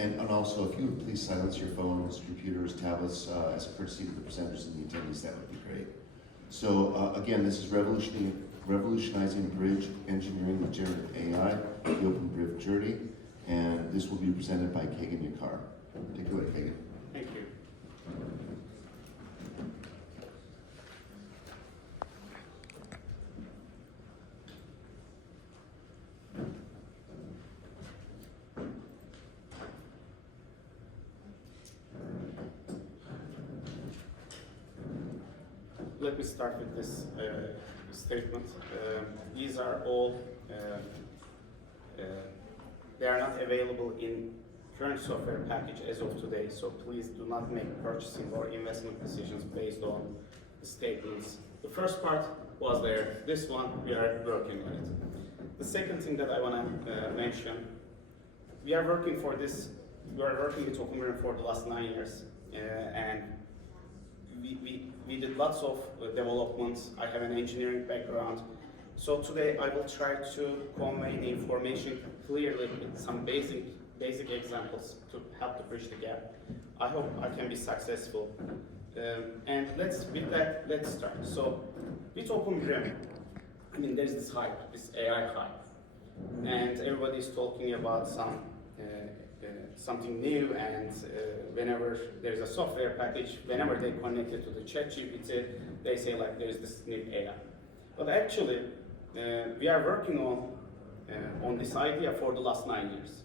And also, if you would please silence your phones, computers, tablets, as a courtesy to the presenters and the attendees, that would be great. So again, this is revolutionizing bridge engineering with generative AI, the OpenBrIM journey, and this will be presented by Kagan Yakar. Take it away, Kagan. Thank you. Let me start with this statement. These are all, they are not available in current software package as of today, so please do not make purchasing or investment decisions based on the statements. The first part was there, this one, we are working on it. The second thing that I want to mention, we are working with OpenBrIM for the last 9 years, and we did lots of developments. I have an engineering background. So today I will try to convey the information clearly with some basic examples to help to bridge the gap. I hope I can be successful. And let's start. So with OpenBrIM, I mean, there's this hype, this AI hype. And everybody is talking about something new, and whenever there's a software package, whenever they connect it to the ChatGPT, they say like there's this new AI. But actually, we are working on this idea for the last 9 years.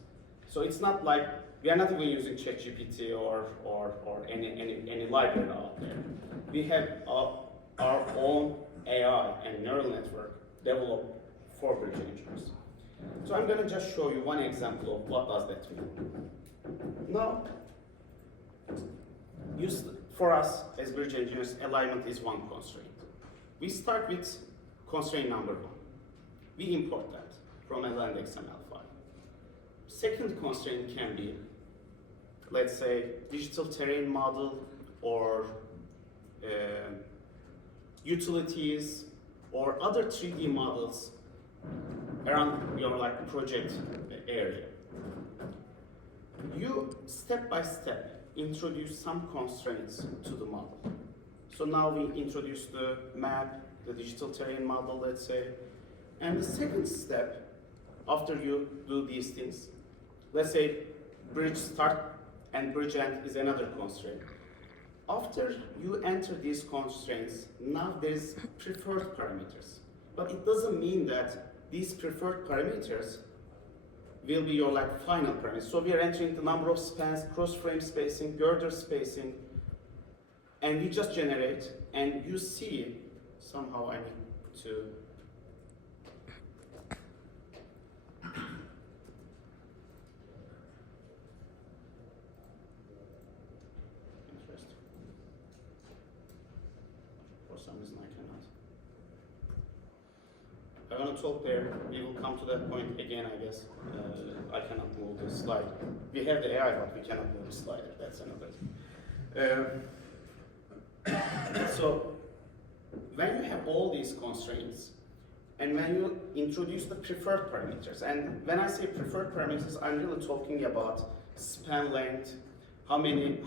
So it's not like we are not even using ChatGPT or any library out there. We have our own AI and neural network developed for bridge engineers. So I'm going to just show you one example of what does that mean. Now, for us as bridge engineers, alignment is one constraint. We start with constraint number 1. We import that from a land.xml file. Second constraint can be, let's say, digital terrain model or utilities or other 3D models around your project area. You step by step introduce some constraints to the model. So now we introduce the map, the digital terrain model, let's say. And the second step, after you do these things, let's say bridge start and bridge end is another constraint. After you enter these constraints, now there's preferred parameters. But it doesn't mean that these preferred parameters will be your final parameters. So we are entering the number of spans, cross-frame spacing, girder spacing, and we just generate, and you see, somehow I need to, interesting. For some reason I cannot. I want to talk there. We will come to that point again, I guess. I cannot move the slide. We have the AI, but we cannot move the slider. That's another thing. So when you have all these constraints, and when you introduce the preferred parameters, and when I say preferred parameters, I'm really talking about span length, how many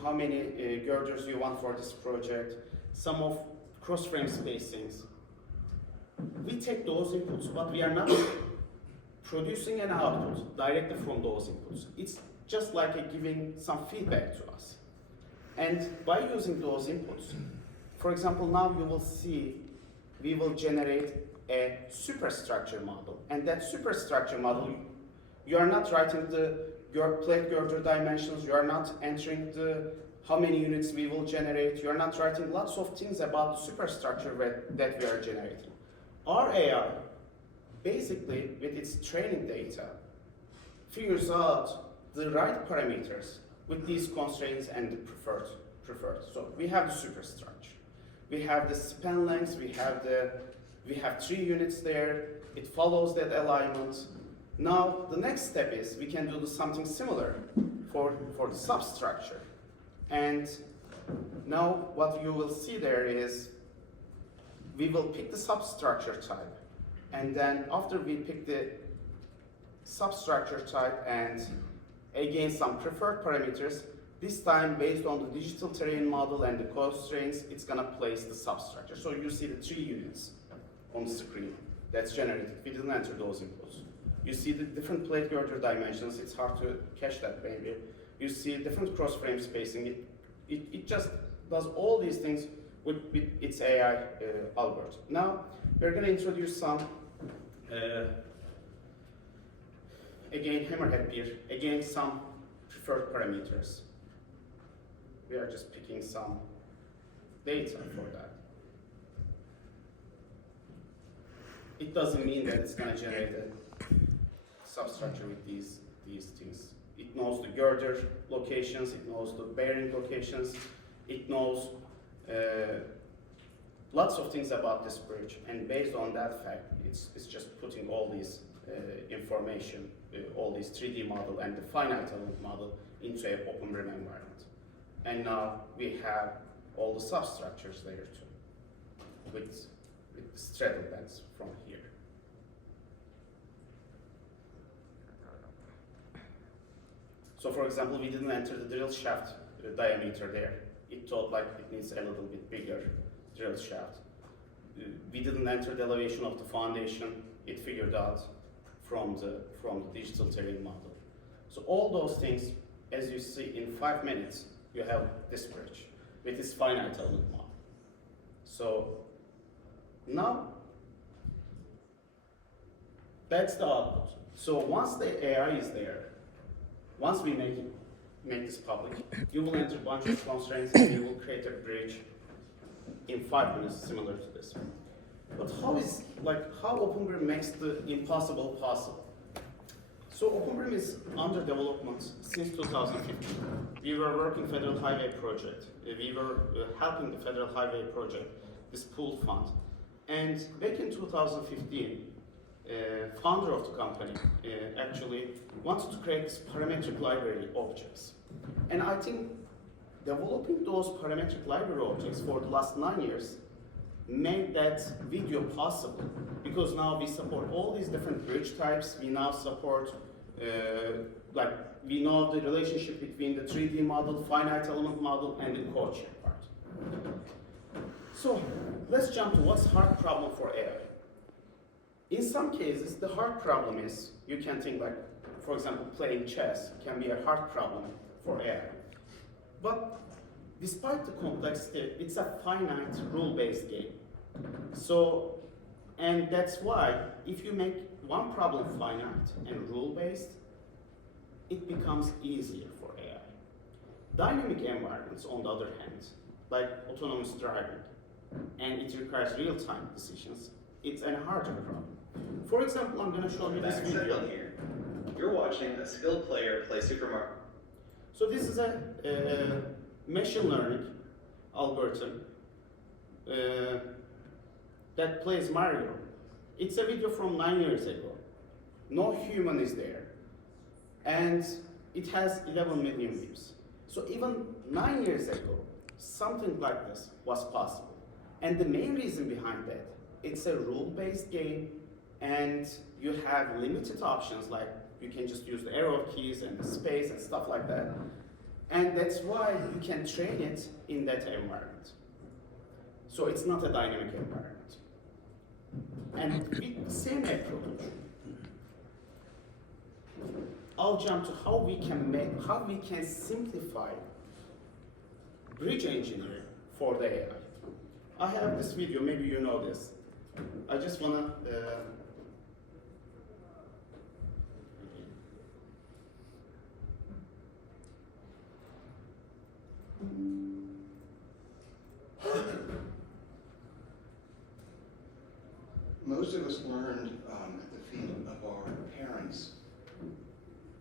girders you want for this project, some of cross-frame spacings. We take those inputs, but we are not producing an output directly from those inputs. It's just like giving some feedback to us. And by using those inputs, for example, now you will see we will generate a superstructure model. And that superstructure model, you are not writing your plate girder dimensions, you are not entering how many units we will generate, you are not writing lots of things about the superstructure that we are generating. Our AI, basically, with its training data, figures out the right parameters with these constraints and the preferred. So we have the superstructure. We have the span lengths, we have 3 units there, it follows that alignment. Now, the next step is we can do something similar for the substructure. And now what you will see there is we will pick the substructure type, and then after we pick the substructure type and Again, some preferred parameters. This time, based on the digital terrain model and the constraints, it's gonna place the substructure. So you see the 3 units on the screen. That's generated. We didn't enter those inputs. You see the different plate girder dimensions. It's hard to catch that maybe. You see different cross-frame spacing. It just does all these things with its AI algorithm. Now, we're gonna introduce some, again, hammerhead peer, again, some preferred parameters. We are just picking some data for that. It doesn't mean that it's gonna generate a substructure with these things. It knows the girder locations, it knows the bearing locations, it knows lots of things about this bridge, and based on that fact, it's just putting all these information, all these 3D model and the finite element model into an OpenBrIM environment. And now we have all the substructures there too, with the straddle bands from here. So for example, we didn't enter the drill shaft diameter there. It thought like it needs a little bit bigger drill shaft. We didn't enter the elevation of the foundation. It figured out from the digital terrain model. So all those things, as you see in 5 minutes, you have this bridge with this finite element model. So now that's the output. So once the AI is there, once we make this public, you will enter a bunch of constraints and you will create a bridge in 5 minutes similar to this one. But how OpenBrIM makes the impossible possible? So OpenBrIM is under development since 2015. We were working Federal Highway project. We were helping the Federal Highway project, this pooled fund. And back in 2015, founder of the company actually wanted to create this parametric library objects. And I think developing those parametric library objects for the last 9 years made that video possible, because now we support all these different bridge types. We now support, we know the relationship between the 3D model, finite element model, and the code chain part. So let's jump to what's hard problem for AI. In some cases, the hard problem is, you can think like, for example, playing chess can be a hard problem for AI. But despite the complexity, it's a finite rule-based game. So, and that's why if you make one problem finite and rule-based, it becomes easier for AI. Dynamic environments, on the other hand, like autonomous driving, and it requires real-time decisions, it's a harder problem. For example, I'm going to show you this video. Here. You're watching a skilled player play Super Mario. So this is a machine learning algorithm that plays Mario. It's a video from 9 years ago. No human is there. And it has 11 million views. So even 9 years ago, something like this was possible. And the main reason behind that, it's a rule-based game, and you have limited options, like you can just use the arrow keys and the space and stuff like that. And that's why you can train it in that environment. So it's not a dynamic environment. And with the same approach, I'll jump to how we can simplify bridge engineering for the AI. I have this video, maybe you know this. I just wanna, Most of us learned at the feet of our parents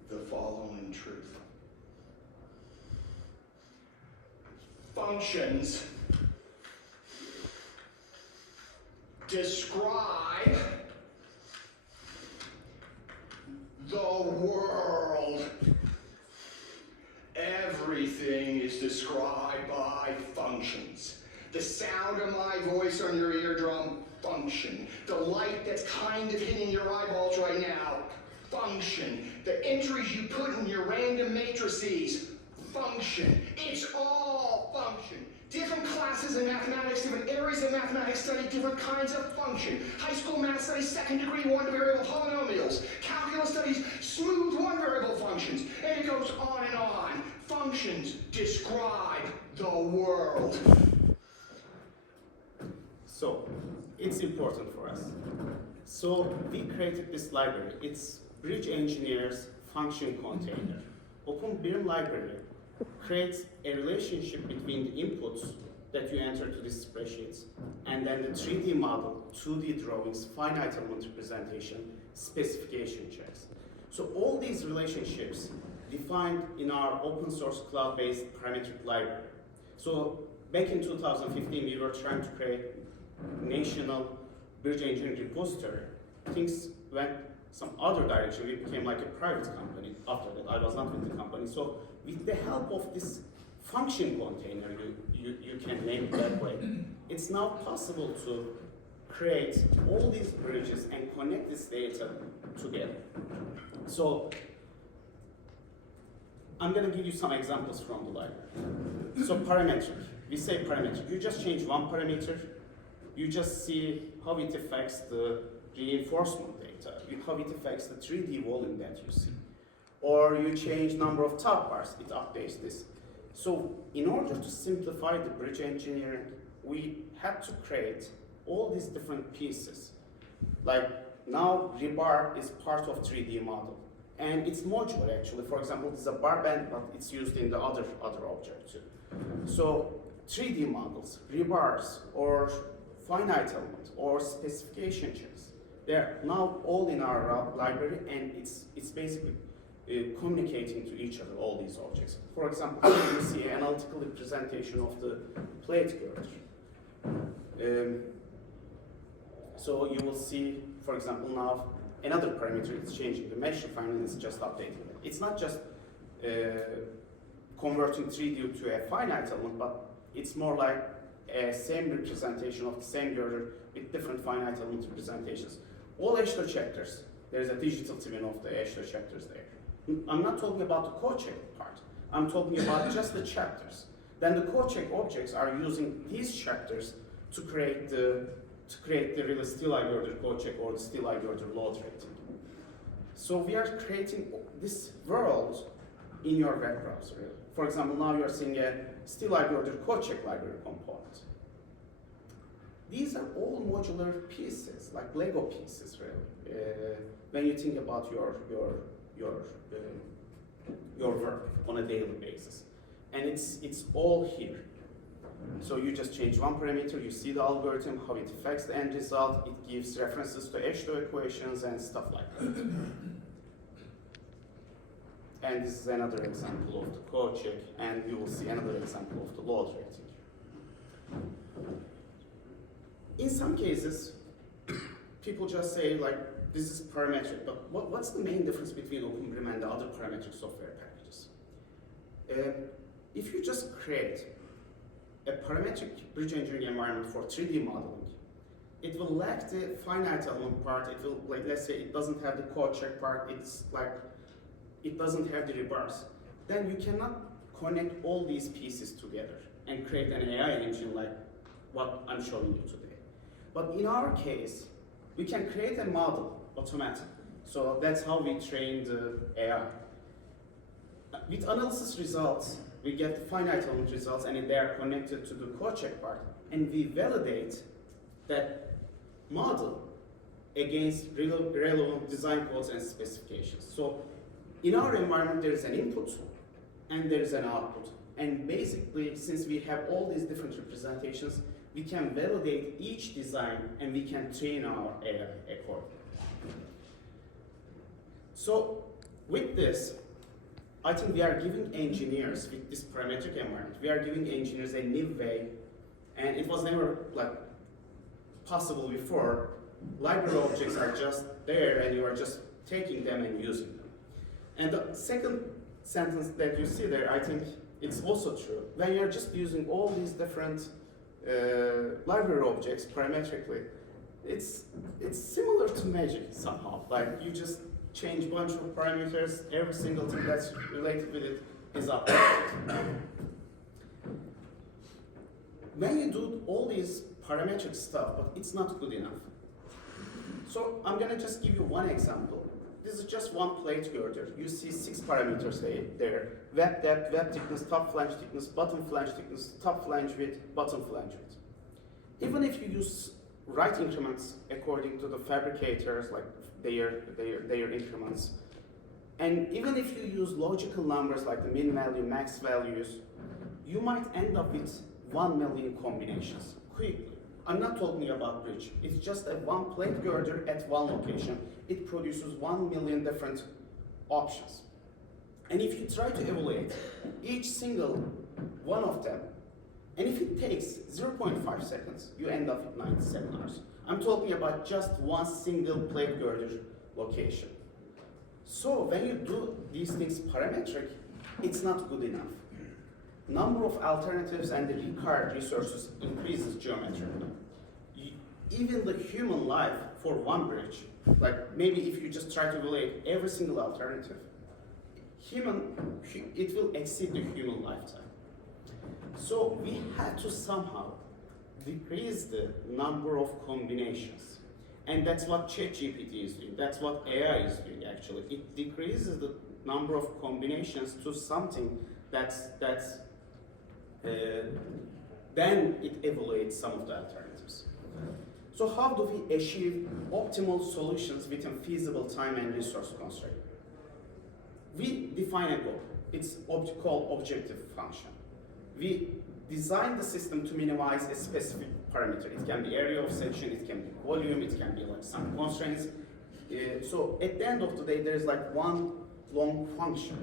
the following truth. Functions describe the world. Everything is described by functions. The sound of my voice on your eardrum, function. The light that's kind of hitting your eyeballs right now, function. The entries you put in your random matrices, function. It's all function. Different classes in mathematics, different areas of mathematics study different kinds of function. High school math studies second degree one variable polynomials. Calculus studies smooth one variable functions. And it goes on and on. Functions describe the world. So, it's important for us. So, we created this library. It's Bridge Engineer's function container. OpenBrIM library creates a relationship between the inputs that you enter to these spreadsheets and then the 3D model, 2D drawings, finite element representation, specification checks. So all these relationships defined in our open source cloud-based parametric library. So back in 2015, we were trying to create national bridge engineering repository. Things went some other direction. We became like a private company after that. I was not with the company. So with the help of this function container, you can name it that way, it's now possible to create all these bridges and connect this data together. So I'm going to give you some examples from the library. So parametric, we say parametric. You just change one parameter, you just see how it affects the reinforcement data, how it affects the 3D volume that you see. Or you change number of top bars, it updates this. So in order to simplify the bridge engineering, we had to create all these different pieces. Like now rebar is part of 3D model. And it's modular actually. For example, this is a bar band, but it's used in the other object too. So 3D models, rebars, or finite element, or specification checks, they're now all in our library, and it's basically communicating to each other, all these objects. For example, here you see an analytical representation of the plate girder. So you will see, for example, now another parameter is changing. The mesh refinement is just updating it. It's not just converting 3D to a finite element, but it's more like a same representation of the same girder with different finite element representations. All AASHTO chapters, there's a digital twin of the AASHTO chapters there. I'm not talking about the co-check part. I'm talking about just the chapters. Then the co-check objects are using these chapters to create the real stili girder co-check or the stili girder load rating. So we are creating this world in your web browser. Really. For example, now you're seeing a stili girder co-check library component. These are all modular pieces, like Lego pieces, really. When you think about your work on a daily basis, and it's all here. So you just change one parameter, you see the algorithm, how it affects the end result. It gives references to AASHTO equations and stuff like that. And this is another example of the code check, and you will see another example of the load rating. In some cases, people just say like, this is parametric, but what's the main difference between OpenBrIM and the other parametric software packages? If you just create a parametric bridge engineering environment for 3D modeling, it will lack the finite element part. It will, like, let's say it doesn't have the code check part, it's like, it doesn't have the rebars. Then you cannot connect all these pieces together and create an AI engine like what I'm showing you today. But in our case, we can create a model automatically. So that's how we train the AI. With analysis results, we get finite element results, and they are connected to the code check part, and we validate that model against relevant design codes and specifications. So in our environment, there is an input and there is an output. And basically, since we have all these different representations, we can validate each design and we can train our AI accordingly. So with this, I think we are giving engineers, with this parametric environment, we are giving engineers a new way, and it was never like possible before. Library objects are just there and you are just taking them and using them. And the second sentence that you see there, I think it's also true. When you're just using all these different library objects parametrically, it's similar to magic somehow. Like you just change a bunch of parameters, every single thing that's related with it is updated. When you do all these parametric stuff, but it's not good enough. So I'm gonna just give you one example. This is just one plate girder. You see 6 parameters there. Web depth, web thickness, top flange thickness, bottom flange thickness, top flange width, bottom flange width. Even if you use right increments according to the fabricators, like their increments, and even if you use logical numbers like the min value, max values, you might end up with 1 million combinations quickly. I'm not talking about bridge. It's just a one plate girder at one location. It produces 1 million different options. And if you try to evaluate each single one of them, and if it takes 0.5 seconds, you end up with 97 hours. I'm talking about just one single plate girder location. So when you do these things parametric, it's not good enough. Number of alternatives and the required resources increases geometrically. Even the human life for one bridge, like maybe if you just try to evaluate every single alternative, it will exceed the human lifetime. So we had to somehow decrease the number of combinations. And that's what ChatGPT is doing. That's what AI is doing, actually. It decreases the number of combinations to something then it evaluates some of the alternatives. So how do we achieve optimal solutions within feasible time and resource constraint? We define a goal. It's called objective function. We design the system to minimize a specific parameter. It can be area of section, it can be volume, it can be like some constraints. So at the end of the day, there's like one long function.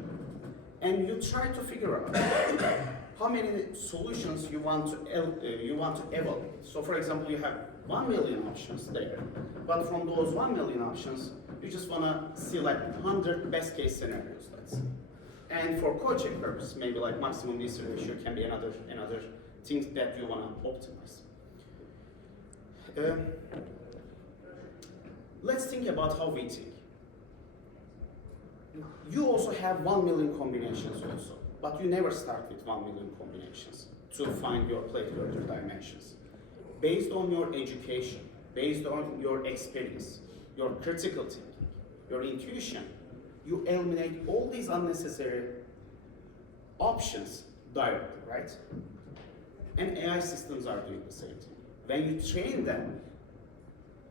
And you try to figure out how many solutions you want to evaluate. So for example, you have 1 million options there, but from those 1 million options, you just want to see like 100 best case scenarios, let's say. And for coaching purpose, maybe like maximum district ratio can be another thing that you want to optimize. Let's think about how we think. You also have 1 million combinations also, but you never start with 1 million combinations to find your plate girder dimensions. Based on your education, based on your experience, your critical thinking, your intuition, you eliminate all these unnecessary options directly, right? And AI systems are doing the same thing. When you train them,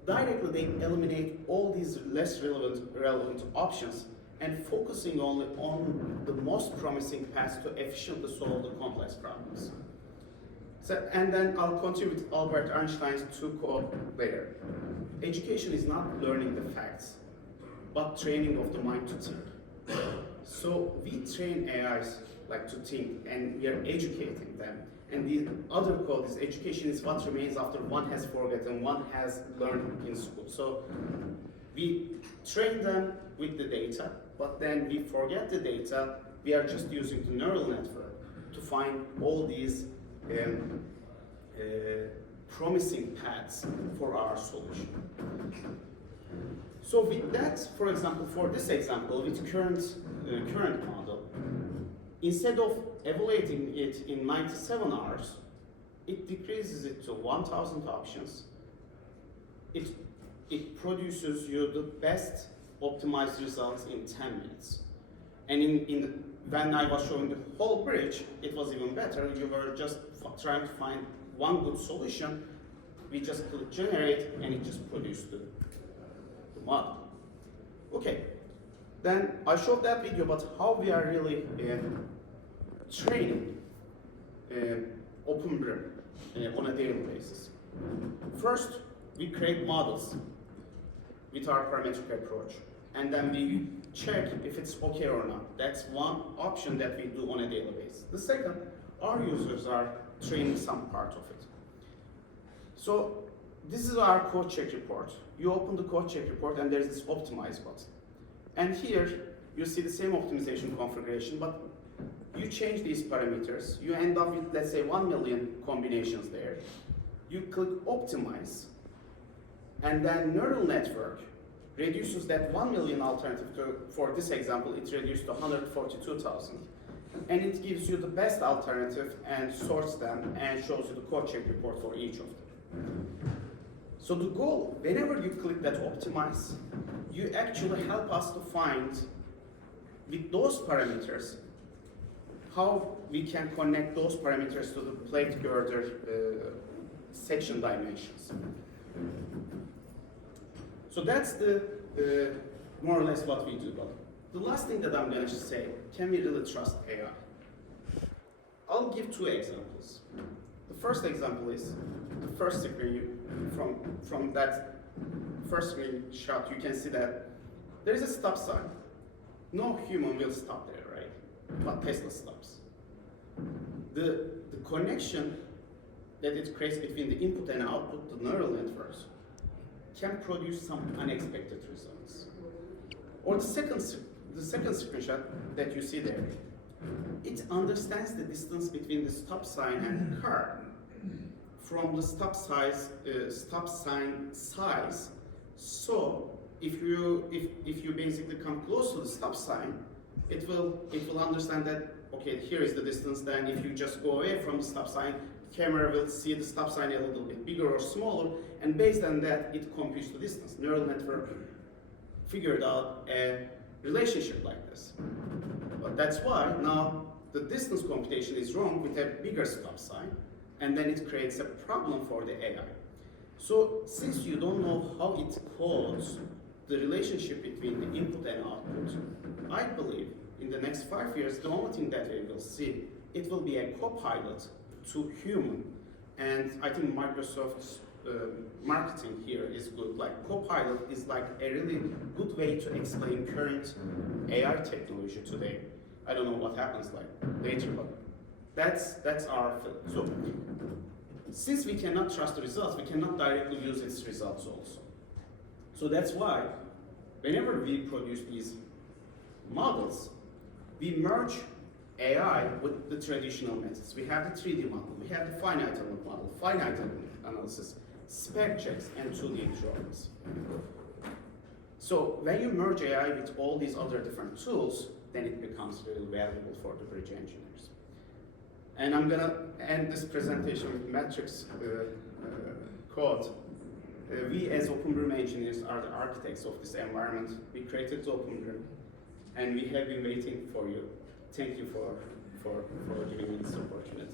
directly they eliminate all these less relevant options and focusing only on the most promising paths to efficiently solve the complex problems. So, and then I'll continue with Albert Einstein's 2 quote there. Education is not learning the facts, but training of the mind to think. So we train AIs like to think, and we are educating them. And the other quote is, education is what remains after one has forgotten, one has learned in school. So we train them with the data, but then we forget the data. We are just using the neural network to find all these promising paths for our solution. So with that, for example, for this example, with current model, instead of evaluating it in 97 hours, it decreases it to 1,000 options. It produces you the best optimized results in 10 minutes. And when I was showing the whole bridge, it was even better. You were just trying to find one good solution. We just click generate, and it just produced the model. Okay, then I showed that video, but how we are really training OpenBrIM on a daily basis. First, we create models with our parametric approach, and then we check if it's okay or not. That's one option that we do on a daily basis. The second, our users are training some part of it. So this is our code check report. You open the code check report, and there's this optimize button. And here you see the same optimization configuration, but you change these parameters. You end up with, let's say, 1 million combinations there. You click optimize, and then neural network reduces that 1 million alternative to, for this example, it reduced to 142,000. And it gives you the best alternative and sorts them and shows you the code check report for each of them. So the goal, whenever you click that optimize, you actually help us to find, with those parameters, how we can connect those parameters to the plate girder section dimensions. So that's the more or less what we do. But the last thing that I'm going to say, can we really trust AI? I'll give two examples. The first example is the first screen. From that first screenshot, you can see that there is a stop sign. No human will stop there, right? But Tesla stops. The connection that it creates between the input and output, the neural networks, can produce some unexpected results. Or the second screenshot that you see there, it understands the distance between the stop sign and the car from the stop sign size. So if you basically come close to the stop sign, it will understand that, okay, here is the distance. Then if you just go away from the stop sign, camera will see the stop sign a little bit bigger or smaller, and based on that, it computes the distance. Neural network figured out a relationship like this. But that's why now the distance computation is wrong with a bigger stop sign, and then it creates a problem for the AI. So since you don't know how it codes the relationship between the input and output, I believe in the next 5 years, the only thing that we will see, it will be a co-pilot to human. And I think Microsoft's marketing here is good. Like Copilot is like a really good way to explain current AI technology today. I don't know what happens like later, but that's our field. So since we cannot trust the results, we cannot directly use its results also. So that's why whenever we produce these models, we merge AI with the traditional methods. We have the 3D model, we have the finite element model, finite element analysis, spec checks, and 2D drawings. So when you merge AI with all these other different tools, then it becomes really valuable for the bridge engineers. And I'm gonna end this presentation with metrics code. We as OpenBrIM engineers are the architects of this environment. We created OpenBrIM, and we have been waiting for you. Thank you for giving me this opportunity.